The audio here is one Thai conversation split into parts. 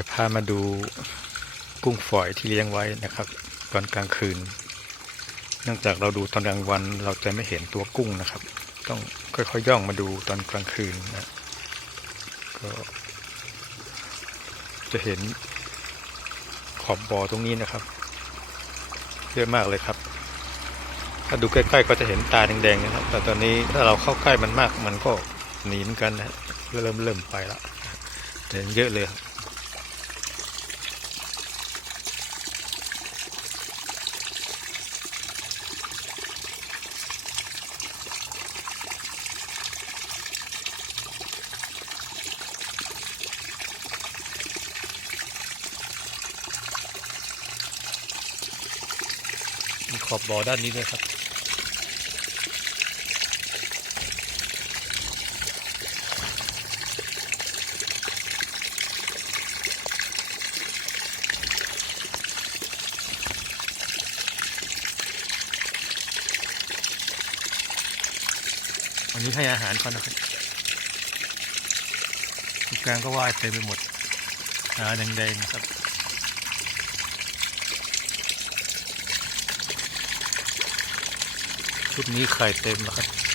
จะพามาดูกุ้งฝอยที่เลี้ยงไว้นะครับ ตอนกลางคืน เนื่องจากเราดูตอนกลางวันเราจะไม่เห็นตัวกุ้งนะครับ ต้องค่อยๆย่องมาดูตอนกลางคืนนะก็จะเห็นขอบบ่อตรงนี้นะครับเยอะมากเลยครับ ถ้าดูใกล้ๆก็จะเห็นตาแดงๆนะครับ แต่ตอนนี้ถ้าเราเข้าใกล้มันมากมันก็หนีเหมือนกันนะเริ่มเริ่มไปแล้วเห็นเยอะเลยครับ มีขอบบ่อด้านนี้ด้วยครับ อันนี้ให้อาหารเขานะครับทุกกลางก็ว่ายเต็มไปหมดหาแดงๆครับ ชุดนี้ไข่เต็มแล้วครับ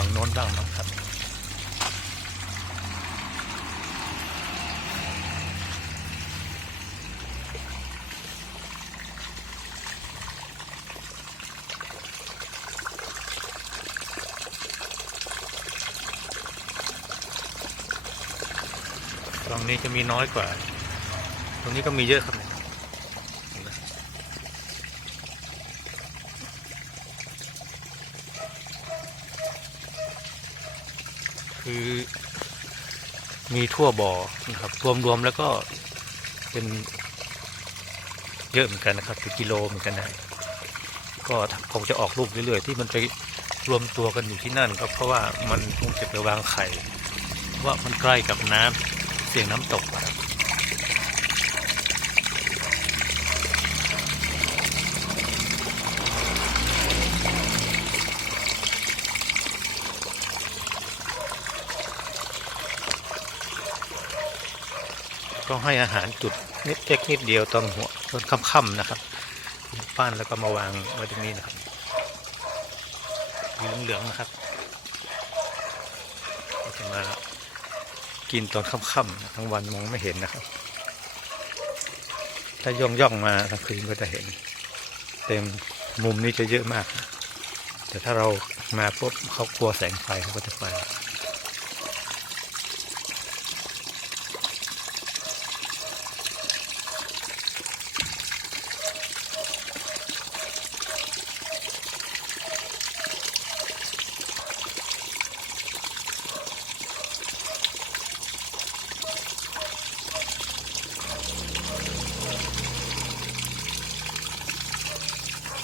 ฝั่งโน้นบ้างนะครับฝั่งนี้จะมีน้อยกว่า ตรงนี้ก็มีเยอะครับเนี่ยเห็นไหม คือมีทั่วบ่อนะครับ รวมๆแล้วก็เป็นเยอะเหมือนกันนะครับเป็นกิโลเหมือนกันนะก็คงจะออกลูกเรื่อยๆ ที่มันไปรวมตัวกันอยู่ที่นั่นก็เพราะว่ามันคงจะไปวางไข่เพราะว่ามันใกล้กับน้ำเสียงน้ำตกครับ ต้องให้อาหารจุดนิดเล็กนิดเดียวตอนหัวตอนค่ำๆนะครับปั้นแล้วก็มาวางไว้ตรงนี้นะครับสีเหลืองๆนะครับจะมากินตอนค่ำๆทั้งวันมองไม่เห็นนะครับ ถ้าย่องย่องๆมากลางคืนก็จะเห็น เต็มมุมนี้จะเยอะมาก แต่ถ้าเรามาปุ๊บเขากลัวแสงไฟเขาก็จะไป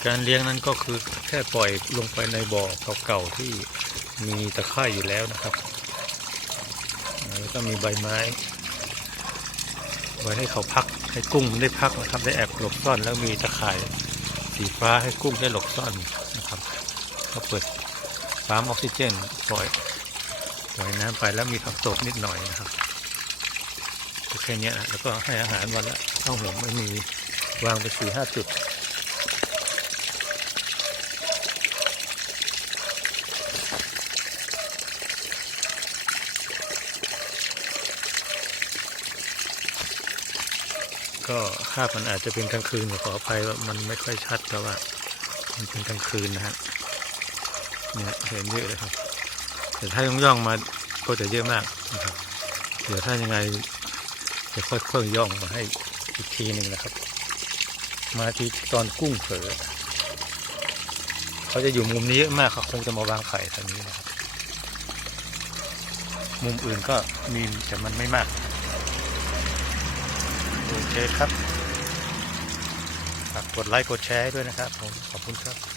การเลี้ยงนั้นก็คือแค่ปล่อยลงไปในบ่อเก่าๆที่มีตะไคร่อยู่แล้วนะครับแล้วก็มีใบไม้ไว้ให้เขาพักให้กุ้งมันได้พักนะครับ ได้แอบหลบซ่อนแล้วมีตะข่ายสีฟ้าให้กุ้งได้หลบซ่อนนะครับก็เปิดปั๊มออกซิเจนปล่อยปล่อยน้ำไปแล้วมีผักตบนิดหน่อยนะครับก็แค่นี้นะแล้วก็ให้อาหารวันละข้าวหอมไม่มีวางไปสี่ห้าจุด ก็ภาพมันอาจจะเป็นกลางคืนขออภัยว่ามันไม่ค่อยชัดแต่ว่า มันเป็นกลางคืนนะฮะเนี่ยเห็นเยอะเลยครับแต่ถ้าย่องๆมาก็จะเยอะมากนะครับ เดี๋ยวถ้ายังไงจะค่อยๆย่องมาให้อีกทีหนึ่งนะครับ มาที่ตอนกุ้งเผลอเขาจะอยู่มุมนี้เยอะมากเขาคงจะมาวางไข่ทางนี้นะครับ มุมอื่นก็มีแต่มันไม่มาก โอเคครับฝากกดไลค์กดแชร์ด้วยนะครับผมขอบคุณครับ